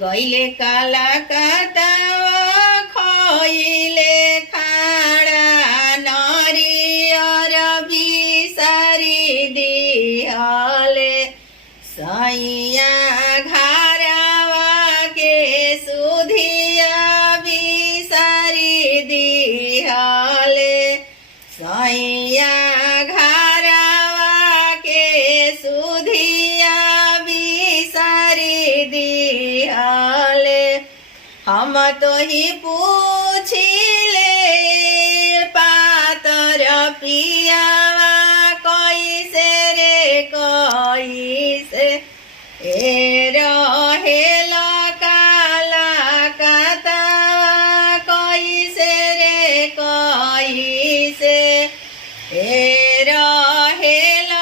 गईले काला काटावा खइले खाड़ा नरियर बिसारी दिहले सैया घरवा के सुधिया बिसारी दिहले सैया घरवा के सुधिया बिसारी दिहले हम तो ही पूछिले पातर पियावा कैसे रे कैसे ए रहेल काला कातावा कैसे रे कैसे ए रहेल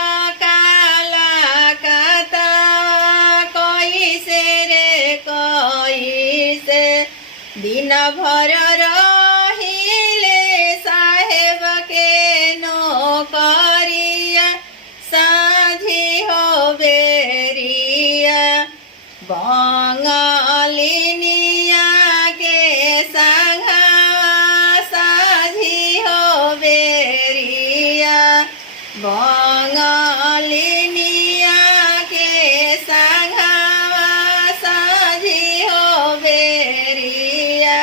काला कातावा कैसे रे कैसे दिन भर रहिले साहेब के नौकरिया साझी हो बेरिया बंगालिनिया के संघवा साझी हो बेरिया बंगालिनिया के संघवा साझी हो बेरिया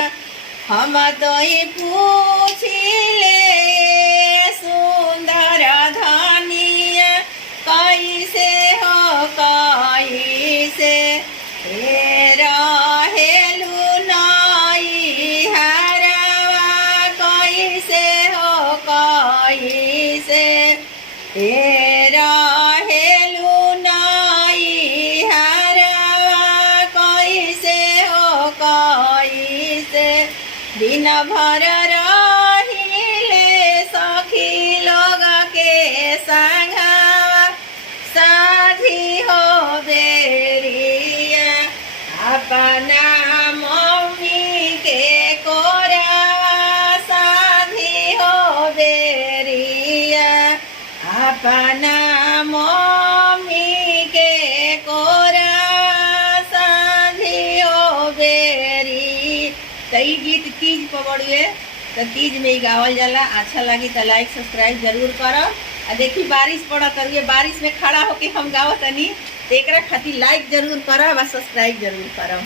हम तो ही पूछिले सुंदर धनिया कैसे हो कैसे ए रहेलु नई हरवा कैसे हो कैसे ए रहेलु नई हरवा कैसे हो कैसे दिन भर रहिले सखी लोग के संघवा साझी हो बेरिया अपना मम्मी के कोरवा साझी हो बेरिया अपना मम्मी के कोरवा साझी हो बेरी। तो ई गीत तीज पर बड़ुए तो तीज में ही गावल जाला। अच्छा लगी तो लाइक सब्सक्राइब जरूर करब। आ देखी बारिश पड़त है, बारिश में खड़ा होके हम गावत तनी तो एक खातिर लाइक जरूर करब और सब्सक्राइब जरूर करब।